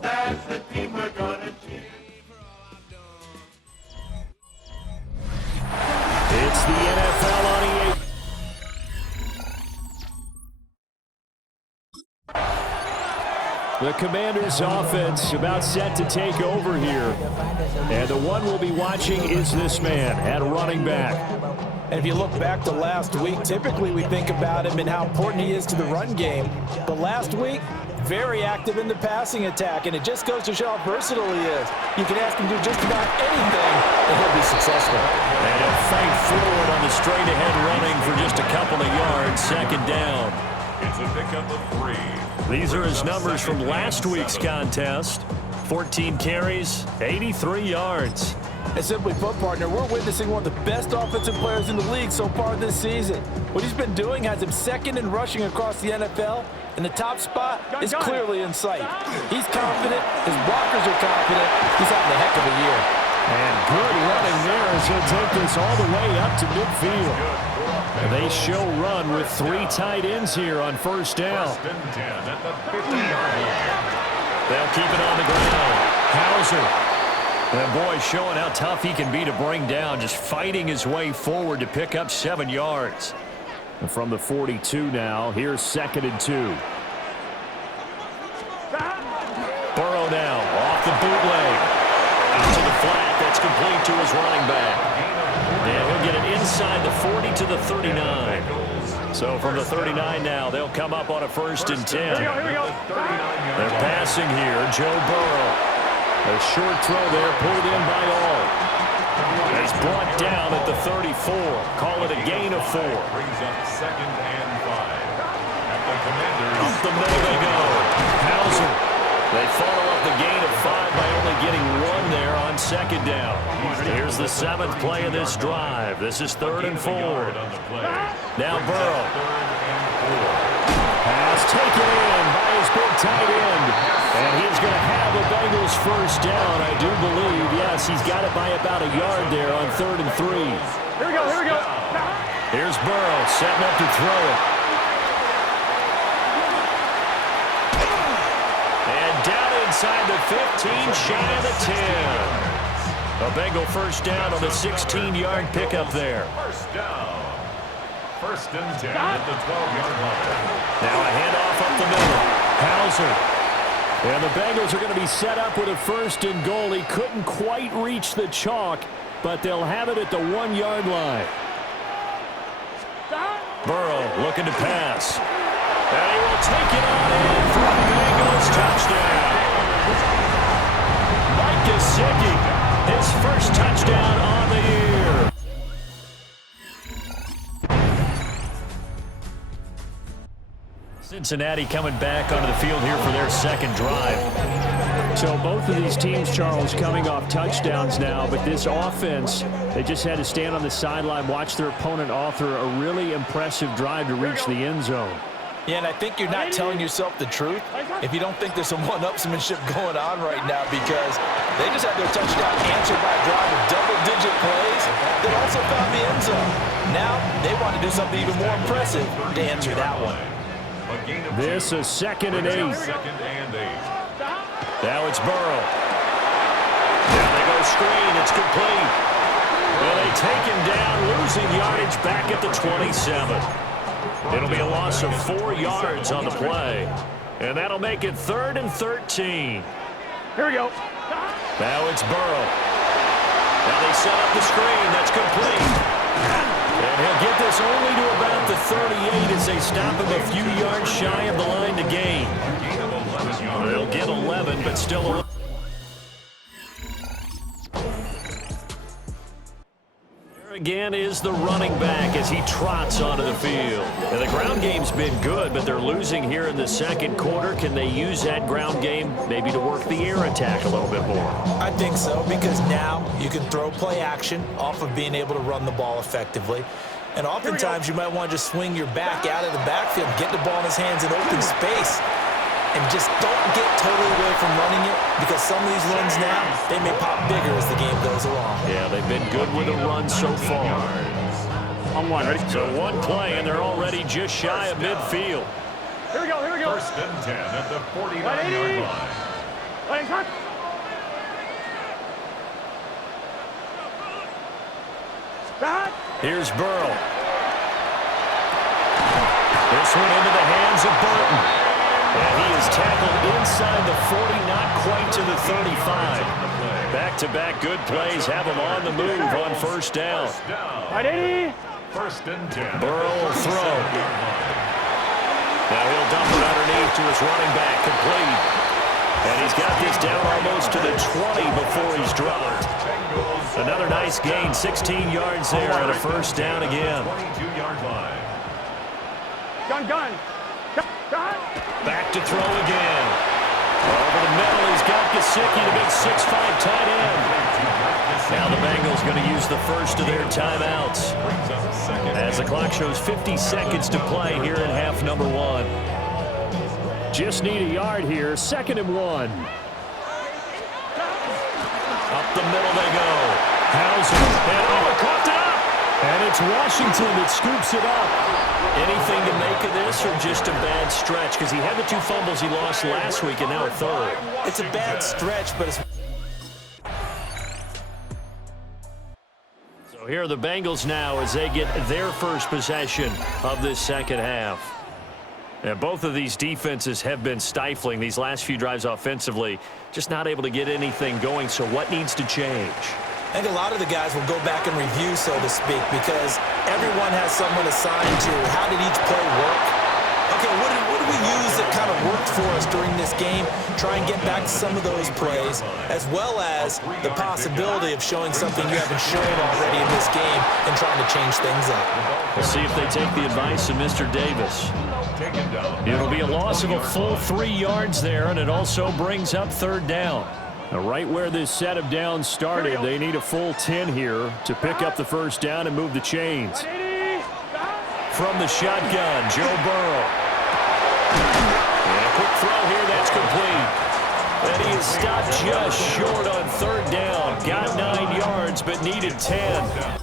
That's the team we're gonna cheer. It's the NFL on EA. The Commanders' offense about set to take over here. And the one we'll be watching is this man at running back. And if you look back to last week, typically we think about him and how important he is to the run game. But last week, very active in the passing attack, and it just goes to show how versatile he is. You can ask him to do just about anything, and he'll be successful. And he'll feint forward on the straight-ahead running for just a couple of yards, second down. It's a pickup of 3. These are his numbers from last week's contest. 14 carries, 83 yards. And simply put, partner, we're witnessing one of the best offensive players in the league so far this season. What he's been doing has him second in rushing across the NFL, and the top spot is clearly in sight. He's confident. His blockers are confident. He's having a heck of a year. And good running there as he'll take this all the way up to midfield. They show run with 3 tight ends here on first down. First and 10 at the 50-yard line. They'll keep it on the ground. Hauser. And boy, showing how tough he can be to bring down, just fighting his way forward to pick up 7 yards. And from the 42 now, here's 2nd and 2. Burrow now off the bootleg. Out to the flat, that's complete to his running back. And he'll get it inside the 40 to the 39. So from the 39 now, they'll come up on a 1st and 10. Here we go. They're passing here, Joe Burrow. A short throw there, pulled in by all. He's brought down at the 34. Call it a gain of 4. Brings up 2nd and 5. At the Commanders. Up the middle they go. Hauser. They follow up the gain of 5 by only getting 1 there on 2nd down. Here's the 7th play of this drive. This is 3rd and 4. Now Burrow. Pass taken in by his big tight end. And he's going to have the Bengals first down, I do believe. Yes, he's got it by about a yard there on 3rd and 3. Here we go, here we go. Here's Burrow setting up to throw it. And down inside the 15, shy of the 10. A Bengal first down on the 16-yard pickup there. First down. 1st and 10 at the 12-yard line. Now a handoff up the middle. Hauser. And the Bengals are going to be set up with a 1st and goal. He couldn't quite reach the chalk, but they'll have it at the 1-yard line. Burrow looking to pass. And he will take it on in for a Bengals touchdown. Mike Gesicki, his first touchdown on the year. Cincinnati coming back onto the field here for their 2nd drive. So both of these teams, Charles, coming off touchdowns now, but this offense, they just had to stand on the sideline, watch their opponent author a really impressive drive to reach the end zone. Yeah, and I think you're not telling yourself the truth if you don't think there's some one-upsmanship going on right now, because they just had their touchdown answered by a drive of double-digit plays that also found the end zone. Now they want to do something even more impressive to answer that one. This is 2nd and 8. 2nd and 8. Now it's Burrow. Now they go screen. It's complete. Well, they take him down, losing yardage back at the 27. It'll be a loss of 4 yards on the play. And that'll make it 3rd and 13. Here we go. Now it's Burrow. Now they set up the screen. That's complete. And he'll get this only to about the 38 as they stop him a few yards shy of the line to gain. They'll get 11, but still a... There again is the running back as he trots onto the field. And the ground game's been good, but they're losing here in the 2nd quarter. Can they use that ground game maybe to work the air attack a little bit more? I think so, because now you can throw play action off of being able to run the ball effectively. And oftentimes you might want to just swing your back out of the backfield, get the ball in his hands in open space. and just don't get totally away from running it, because some of these runs now, they may pop bigger as the game goes along. Yeah, they've been good with the run so far. On one, ready? So one play, and they're already just shy of midfield. Here we go, here we go. First and 10 at the 49-yard line. Letting cut. Back. Here's Burrow. This one into the hands of Burton. And he is tackled inside the 40, not quite to the 35. Back-to-back good plays have him on the move on first down. Right, 80. First and 10. Burrow will throw. Now he'll dump it underneath to his running back, complete. And he's got this down almost to the 20 before he's dropped. Another nice gain, 16 yards there, and a first down again. 22-yard line. Gun, gun. Gun. Back to throw again. Over the middle, he's got Gesicki, the big 6'5" tight end. Now the Bengals going to use the first of their timeouts, as the clock shows 50 seconds to play here in half number one. Just need a yard here, 2nd and 1. Up the middle they go. Hauser, and caught it up! And it's Washington that scoops it up. Anything to make of this, or just a bad stretch? Because he had the 2 fumbles he lost last week, and now a third. It's a bad stretch, but it's... So here are the Bengals now as they get their first possession of this second half. And both of these defenses have been stifling these last few drives offensively, just not able to get anything going. So what needs to change? I think a lot of the guys will go back and review, so to speak, because everyone has someone assigned to how did each play work. Okay, what did we use that kind of worked for us during this game? Try and get back to some of those plays, as well as the possibility of showing something you haven't shown already in this game and trying to change things up. We'll see if they take the advice of Mr. Davis. It'll be a loss of a full 3 yards there, and it also brings up 3rd down. Now, right where this set of downs started, they need a full 10 here to pick up the first down and move the chains. From the shotgun, Joe Burrow. And a quick throw here, that's complete. And he is stopped just short on 3rd down. Got 9 yards, but needed 10.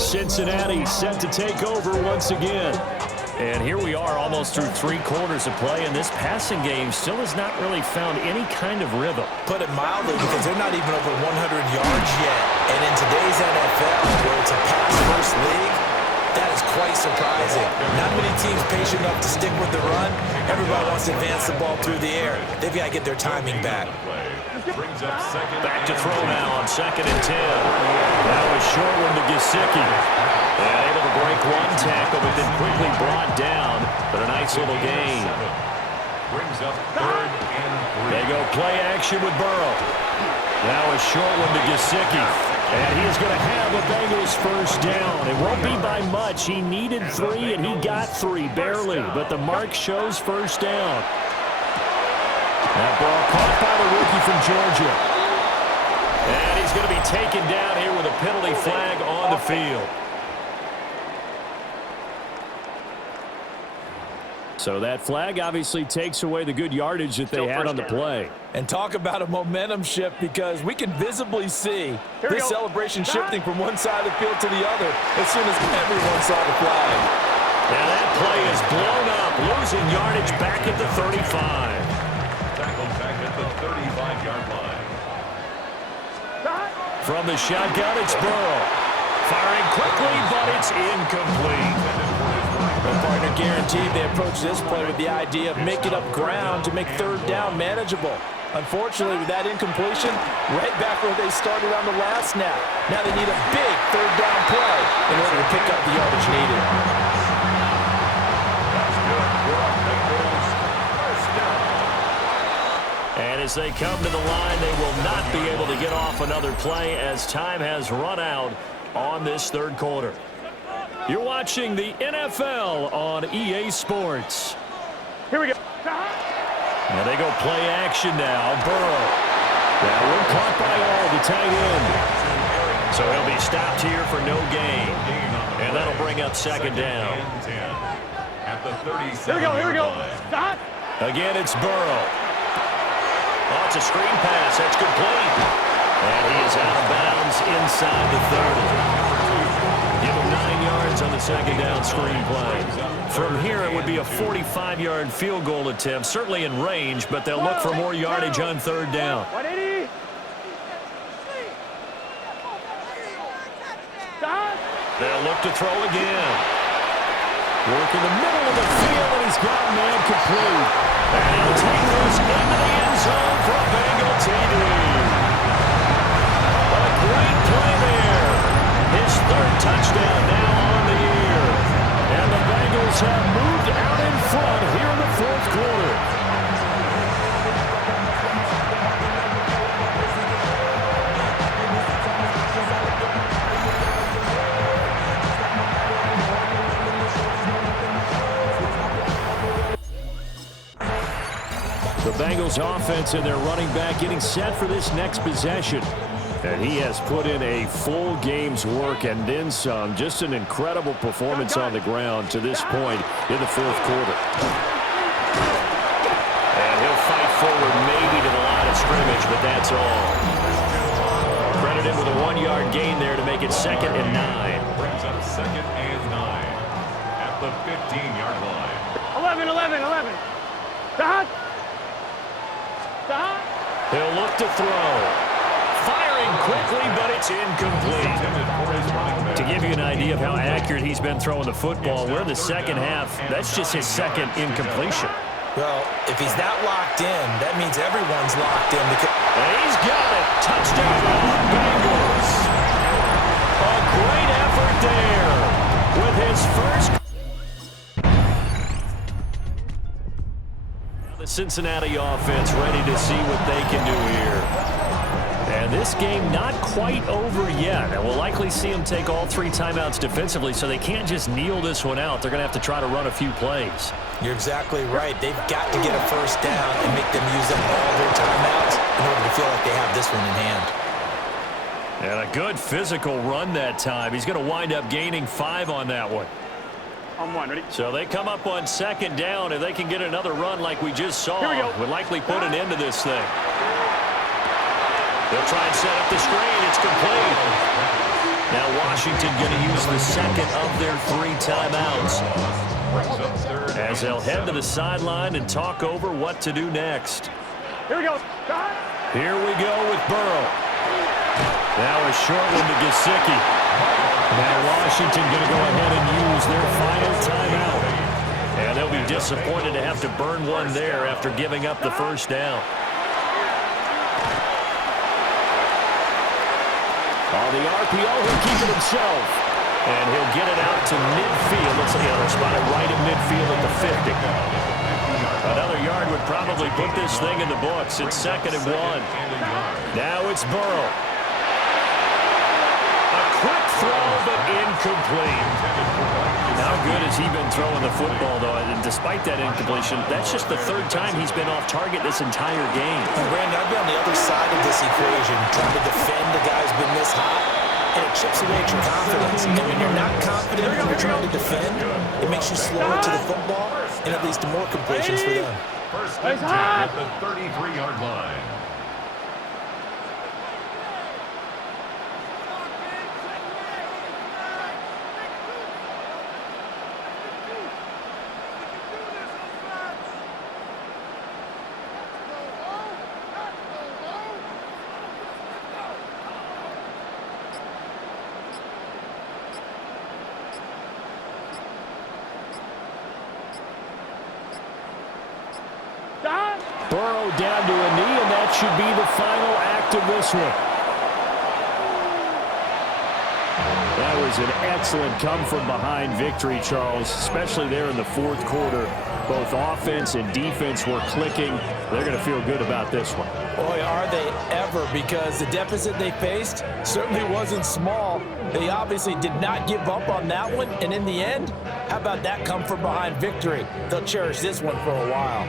Cincinnati set to take over once again. And here we are almost through 3 quarters of play, and this passing game still has not really found any kind of rhythm. Put it mildly, because they're not even over 100 yards yet. And in today's NFL, where it's a pass-first league, that is quite surprising. Not many teams patient enough to stick with the run. Everybody wants to advance the ball through the air. They've got to get their timing back. Back to throw now on 2nd and 10. That was short one to Gesicki. And able to break one tackle, but then quickly brought down. But a nice little gain. Brings up 3rd and 3. They go play action with Burrow. Now a short one to Gesicki. And he is going to have a Bengals first down. It won't be by much. He needed 3, and he got 3, barely. But the mark shows first down. That ball caught by the rookie from Georgia. And he's going to be taken down here with a penalty flag on the field. So that flag obviously takes away the good yardage that they had on the play. And talk about a momentum shift, because we can visibly see this celebration shifting from one side of the field to the other as soon as everyone saw the flag. Now that play is blown up, losing yardage back at the 35. Tackled back at the 35-yard line. From the shotgun, it's Burrow. Firing quickly, but it's incomplete. The partner guaranteed they approach this play with the idea of making up ground to make 3rd down manageable. Unfortunately, with that incompletion, right back where they started on the last snap. Now they need a big 3rd down play in order to pick up the yardage needed. And as they come to the line, they will not be able to get off another play as time has run out on this 3rd quarter. You're watching the NFL on EA Sports. Here we go. And they go play action now. Burrow. That one caught by all, the tight end. So he'll be stopped here for no gain. And that'll bring up 2nd down. At the 37. Here we go. Line. Again, it's Burrow. Oh, it's a screen pass. That's complete. And he is out of bounds inside the 30. Give him 9 yards on the second down screen play. From here, it would be a 45-yard field goal attempt, certainly in range, but they'll look for more yardage on third down. 180. They'll look to throw again. Work in the middle of the field, and he's got man complete. And he'll take this into the end zone for a Bengal TD. A great play there. His third touchdown now on the year. And the Bengals have moved out in front here in the fourth quarter. The Bengals offense and their running back getting set for this next possession. And he has put in a full game's work and then some. Just an incredible performance on the ground to this point in the fourth quarter. And he'll fight forward maybe to the line of scrimmage, but that's all. Credit him with a 1-yard gain there to make it 2nd and 9. Brings up 2nd and 9 at the 15-yard line. 11. Stop. He'll look to throw. Firing quickly, but it's incomplete. To give you an idea of how accurate he's been throwing the football, we're in the second half. That's just his second incompletion. Well, if he's that locked in, that means everyone's locked in. And he's got it. Touchdown, Bengals. A great effort there with his first. The Cincinnati offense ready to see what they can do here. And this game not quite over yet. And we'll likely see them take all 3 timeouts defensively, so they can't just kneel this one out. They're going to have to try to run a few plays. You're exactly right. They've got to get a first down and make them use up all their timeouts in order to feel like they have this one in hand. And a good physical run that time. He's going to wind up gaining 5 on that one. On 1, ready? So they come up on 2nd down. If they can get another run like we just saw, would likely put an end to this thing. They'll try and set up the screen. It's complete. Now Washington going to use the second of their 3 timeouts as they'll head to the sideline and talk over what to do next. Here we go. Here we go with Burrow. Now a short one to Gesicki. Now Washington going to go ahead and use their final timeout. And they'll be disappointed to have to burn one there after giving up the first down. On the RPO, he'll keep it himself. And he'll get it out to midfield. Looks like they'll spot it right in midfield at the 50. Another yard would probably put this thing in the books. It's 2nd and 1. Now it's Burrow. A quick throw, but incomplete. How good has he been throwing the football, though? And despite that incompletion, that's just the 3rd time he's been off target this entire game. Brandon, I'd be on the other side of this equation, trying to defend the guy who's been this hot, and it chips away at your confidence. And when you're not confident when you're trying to defend, it makes you slower to the football, and it leads to more completions for them. First and 10 at the 33-yard line. Burrow down to a knee, and that should be the final act of this one. That was an excellent come-from-behind victory, Charles, especially there in the fourth quarter. Both offense and defense were clicking. They're going to feel good about this one. Boy, are they ever, because the deficit they faced certainly wasn't small. They obviously did not give up on that one, and in the end, how about that come-from-behind victory? They'll cherish this one for a while.